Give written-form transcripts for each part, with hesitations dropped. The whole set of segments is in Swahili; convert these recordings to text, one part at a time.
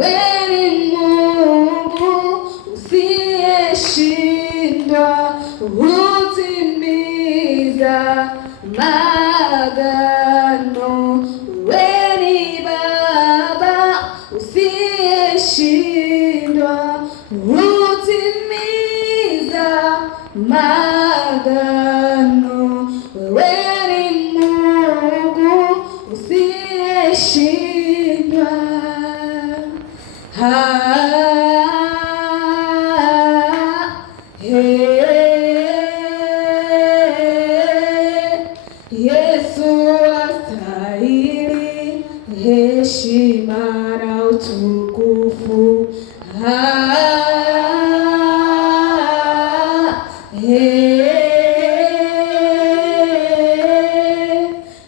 wewe ni Mungu usiyeshindwa, hutimiza maagano. Wewe ni Baba usiyeshindwa, hutimiza maagano. Wewe ni Mungu usiyeshindwa. Yesu astahili heshima na utukufu.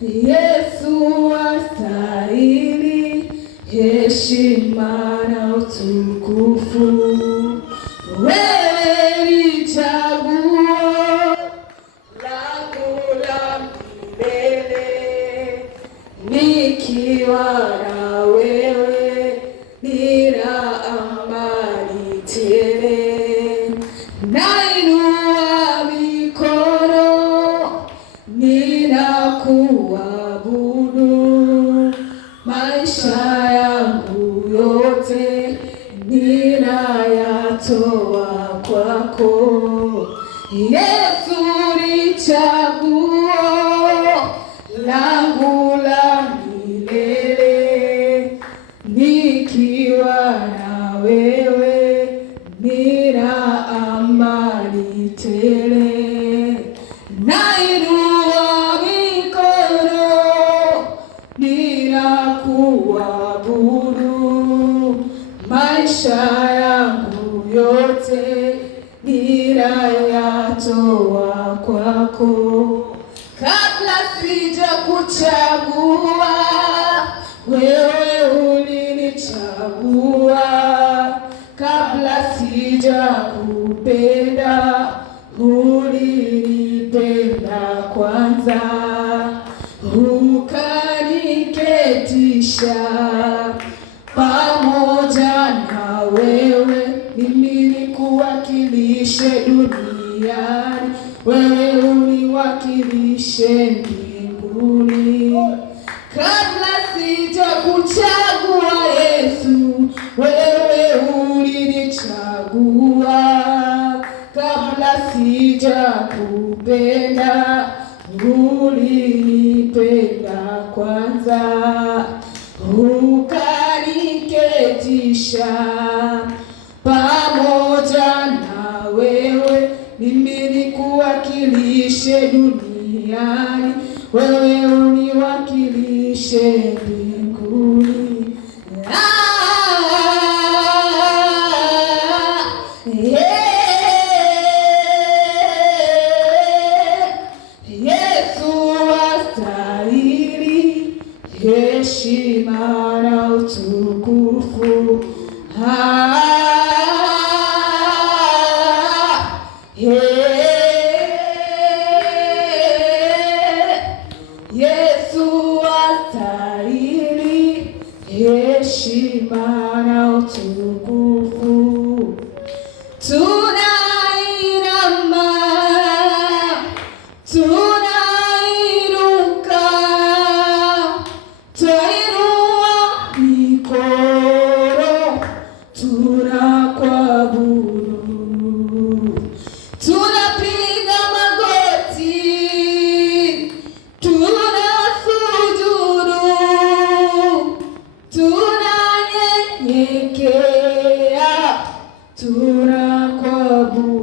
Yesu astahili heshima na utukufu. Wewe ni chaguo langu la milele, nikiwa na wewe nina amani tele. Nainua mikono ninakuabudu, maisha yangu yote ninayatoa kwako. Yesu ni chaguo langu la milele, nikiwa na wewe nina amani tele. Nainua mikono ninakuabudu, maisha yangu yote ninayatoa kwako. Kabla sijakuchagua wewe ulinichagua, kabla sijakupenda ulinipenda kwanza, ukaniketisha pamoja na wewe, mimi nikuwakilishe duniani, wewe uniwakilishe mbinguni. Kabla sijakuchagua Yesu, wewe ulinichagua, kabla sijakupenda ulinipenda kwanza, ukaniketisha pamoja na wewe, mimi nikuwakilishe duniani, wewe uniwakilishe mbinguni. Yesu astahili heshima na utukufu. Yesu astahili heshima na utukufu. Tunainama, tunainuka, twainua mikono, tunakuabudu, tunapiga magoti, tunasujudu, tunanyenyekea, tunakuabudu,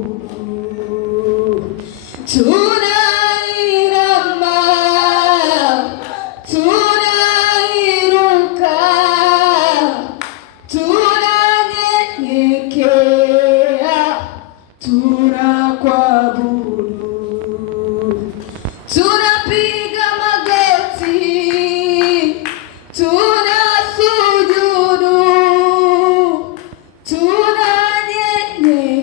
tunainama, tunainuka, tunanyenyekea, tunakuabudu, tunapiga magoti, tunasujudu, tunanyenyekea,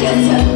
get to